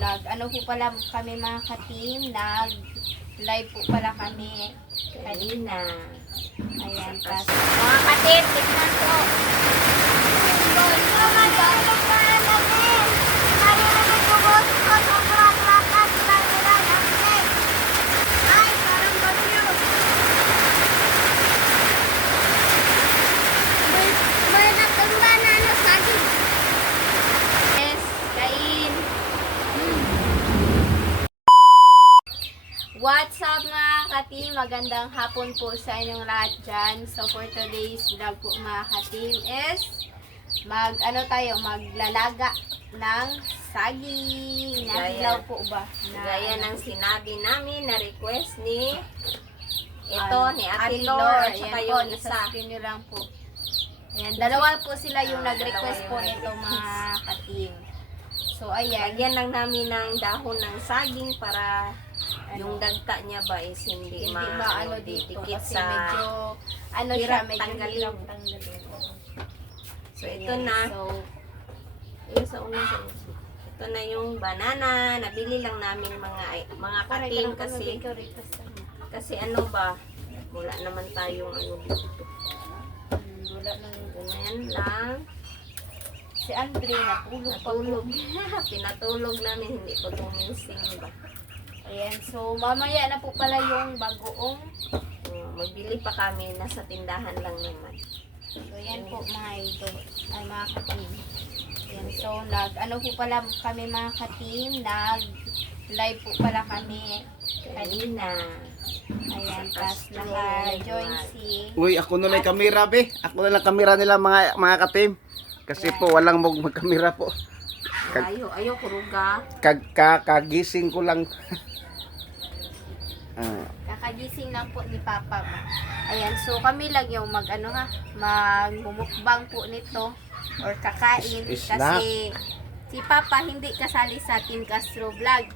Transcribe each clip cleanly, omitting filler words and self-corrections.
ano po pala kami mga ka-team, nag-live po pala kami kanina. Ayan, tas mga ka-team, tignan po. What's up mga ka-team? Magandang hapon po sa inyong lahat dyan. So for today's vlog po mga ka-team is maglalaga ng saging. Nahilaw po ba? Gaya ng sinabi namin na request ni ni Ate Lor Lor at at saka po, yung nasa isa. screen nyo lang po. Ayan, dalawa po sila yung nag-request po nito mga ka-team. So ayan. Lagyan lang namin ng dahon ng saging para yung dagta niya ba is hindi maano dito dikit kasi sa medyo hirap medyo tanggalin. hirap tanggalin. So ito na. So Yung sa una sa ito na yung banana. Nabili lang namin mga kating kasi ano ba, wala naman tayong ano dito. wala nang Ganyan lang. si Andre natulog. Pinatulog namin, hindi pa gumising ba. Ayan, so mamaya na po pala yung bagoong. Magbili pa kami, nasa tindahan lang naman. So yan po mga idol, ay mga ka-team. Ayan, so ano po pala kami mga ka-team, nag-live po pala kami kanina. Ayan, tas naka-join si... Uy, ako na lang kamera be. Ako na lang kamera nila mga ka-team. Kasi po walang magkamera po. Ayaw kuruga. Kagising ko lang. Kakagising lang po ni Papa. Ayan, so kami lang yung magmumukbang po nito or kakain kasi si Papa hindi kasali sa Team Castro Vlog.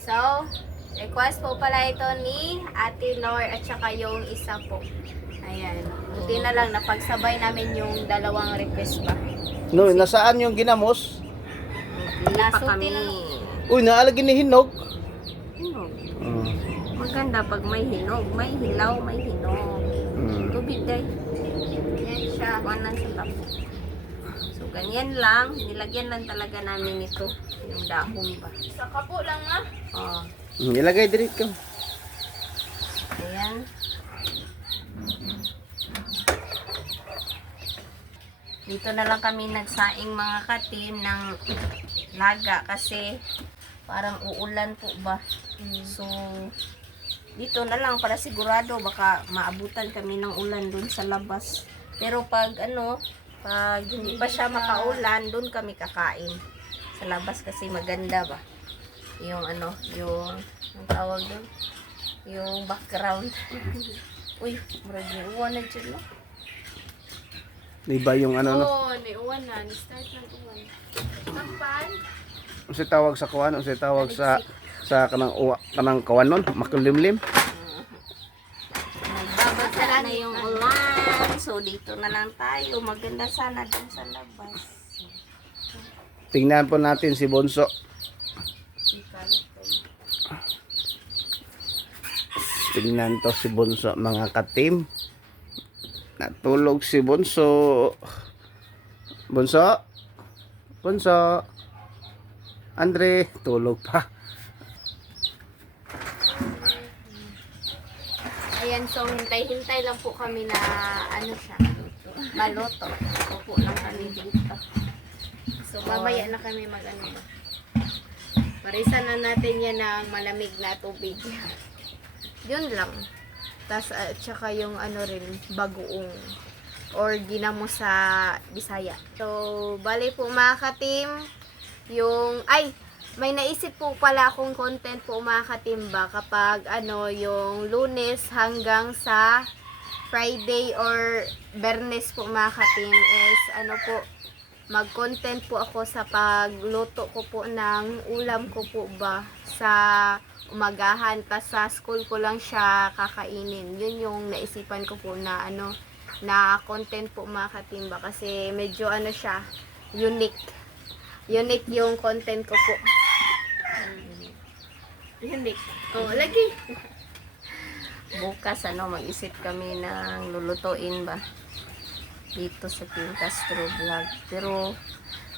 So, request po pala ito ni Ate Lor at saka yung isa po. Ayan, buti na lang napagsabay namin yung dalawang request pa. No, nasaan yung ginamos? Hindi pa Nasuti kami. na. Uy, naalagin ni Hinog. Hinog. Maganda pag may hinog. May hilaw, may hinog. Tubig day. Ayan siya. Kuhanan sa tapo. So, ganyan lang. Nilagyan lang talaga namin ito. Yung dahon ba. Saka po lang na. Oh. Ilagay direct ko. Ayan. Dito na lang kami nagsaing mga katim ng laga kasi parang uulan po ba. So, dito na lang para sigurado baka maabutan kami ng ulan dun sa labas. Pero pag pag hindi pa siya makaulan, dun kami kakain. Sa labas kasi maganda ba. Yung yung ang tawag doon, yung background. Uy, murag ni uwan na dyan, no? Diba yung no? Oo, ni uwan na. Ni-start ng uwan. Kampan? Ano si tawag sa kuwan? Ano si tawag sa kanang kawan nun? Makulimlim? Nagbabasa na yung ulan. So, dito na lang tayo. Maganda sana dun sa labas. Tingnan po natin si Bonso. Tingnan to si Bonso mga ka-team. Natulog si Bonso. Bonso? Bonso? Andre, tulog pa. Ayan, so hintay-hintay lang po kami na siya, maluto. Upo lang kami dito. So mamaya na kami Parisan na natin yan ng malamig na tubig. Yun lang. Tas at saka yung rin, bagoong or ginamo sa Bisaya. So bali po mga ka-team, may naisip po pala akong content po mga katimba kapag yung Lunes hanggang sa Friday or Bernes po mga katim is mag-content po ako sa pagluto ko po ng ulam ko po ba sa umagahan, tas sa school ko lang siya kakainin. Yun yung naisipan ko po na na content po mga katimba kasi medyo siya unique yung content ko po. Hindi. Oh, lagi. Bukas mag-isip kami ng lulutuin ba dito sa Team Castro Vlog. Pero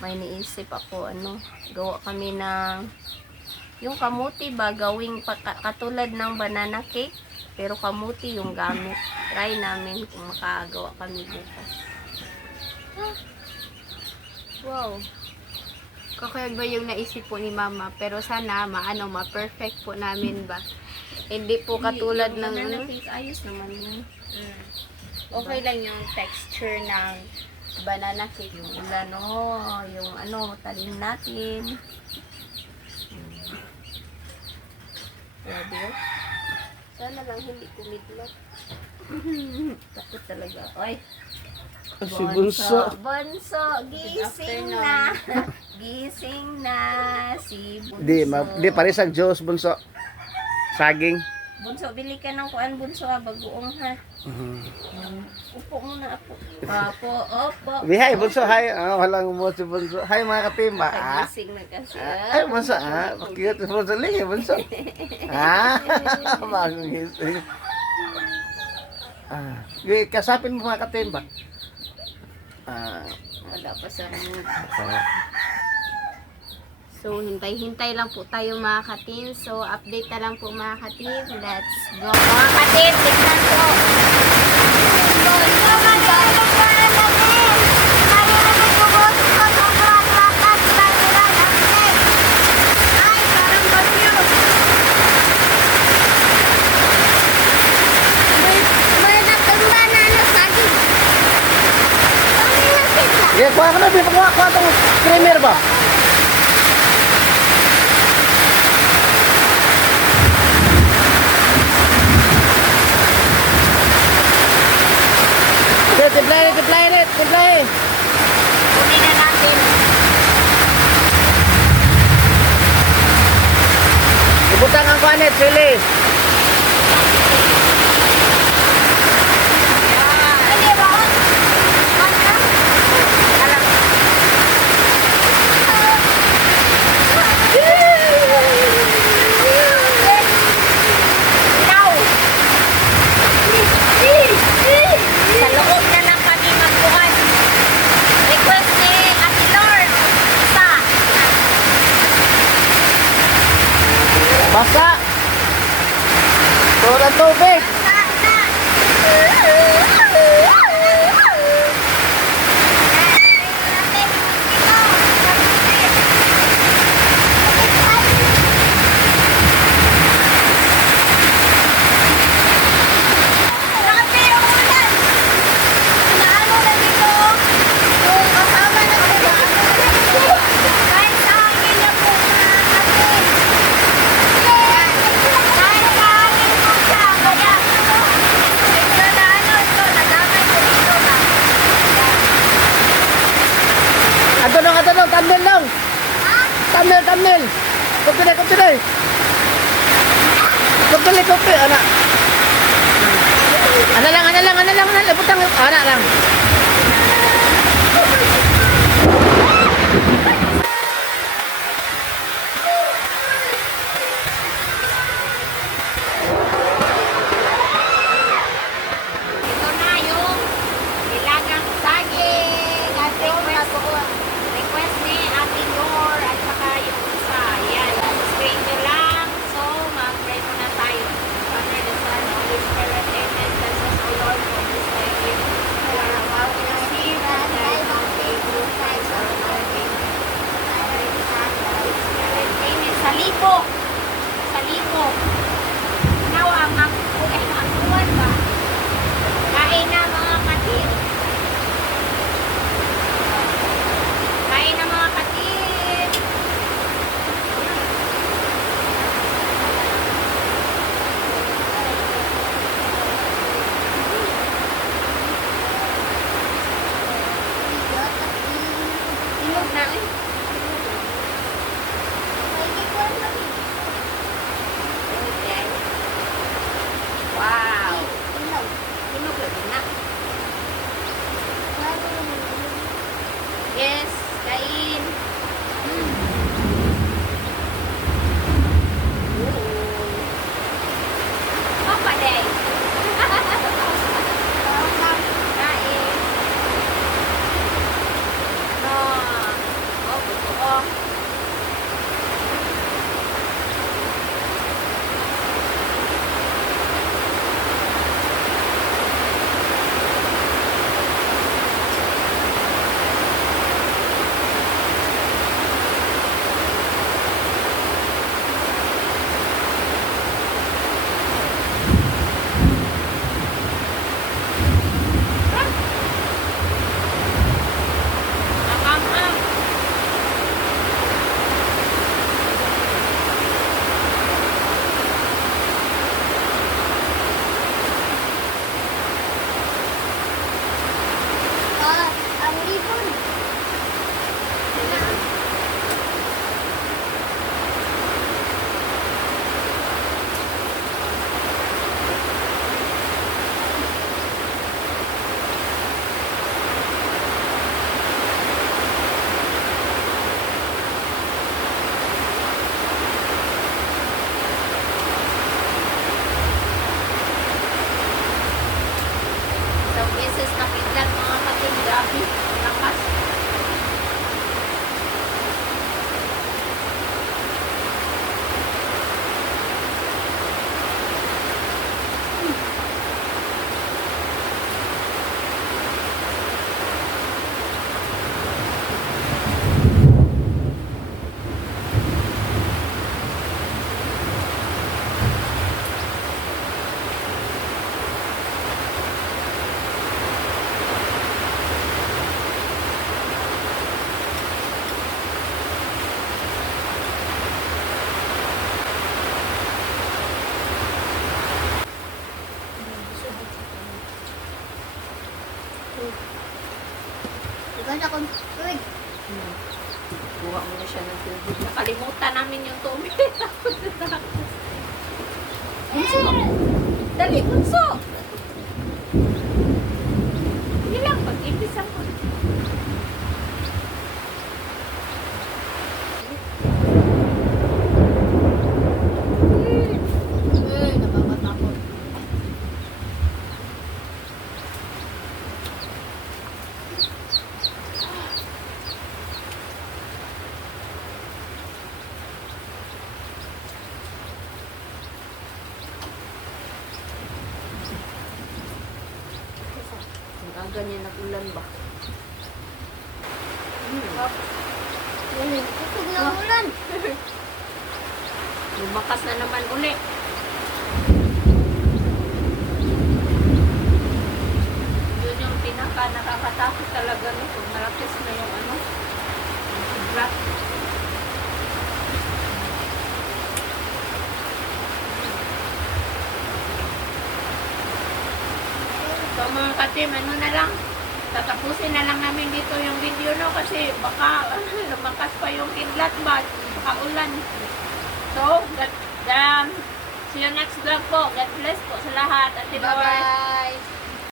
may niisip ako gawa kami ng yung kamuti ba gawing katulad ng banana cake pero kamuti yung gamit. Try namin kung makagawa kami bukas. Wow. Kakaiba yung naisip po ni Mama. Pero sana ma-perfect po namin ba. Hindi po katulad Yung ng banana cake, ayos naman yun. Okay lang yung texture ng banana cake. Yung ulan yung talim natin. Grabe yun. Sana lang hindi kumidlat. Takot talaga. Oy, Si Bunso. Bunso, gising na. Gising na si Bunso. Di parisag Diyos, Bunso. Saging. Bunso, bili ka ng kuan Bunso bagoong ha. Upo muna apo. Opo. Hi, Bunso. Hi. Walang mo si Bunso. Hi, mga katimba. Gising na kasi. Ay, Bunso. Pakiyot si Bunso. Lingi, Bunso. Bagong gising. Kasapin mo mga katimba. Wala pa sa mood. So, hintay-hintay lang po tayo mga ka-team. So, update na lang po mga ka-team. Let's go. Mga ka-team, tignan po. Yeah, kuha ka na. Kuha itong creamer ba? Timplahin. Kunin na natin. Ibutang ang kuanet, sili. Ano ba? Sa loob na lang kami magbukas. Request ni Ate Lord. Sa. Basta. Tulad tubig. Ato lang, thumbnail lang. Thumbnail. Kopi. Anak. Ana lang. Putang, anak lang. Ito na yung nilagang saging. Request ni Ate Lord at saka yung isa. Yan. Screen nyo lang. So, mag-pray muna tayo. Father, the Son, Holy Spirit, Amen. Bless us, O Lord, for this day. We are about to receive the life of through Christ our Lord. Amen. Sa lipo. Now, ang buwan ba? Kain na mga katil. Kain na mga katil. Inog na eh. Basta kung tubig. Kuha mo na siya ng tubig. Nakalimutan namin yung tubig. Bunso! Dali, bunso! Hindi lang, pag-ibisan ko. Nakakatakot. Ang aga niya nag-ulan ba? Kusog na ulan. Lumakas na naman uli. Yun yung pinaka nakakatakot talaga no. Kung malapis na yung ano, yung kidlat. So mga katim, ano na lang, tatapusin na lang namin dito yung video no kasi baka lumakas pa yung kidlat ba, baka ulan. So, see you next vlog po. God bless po sa lahat. Ate Lord. Bye-bye.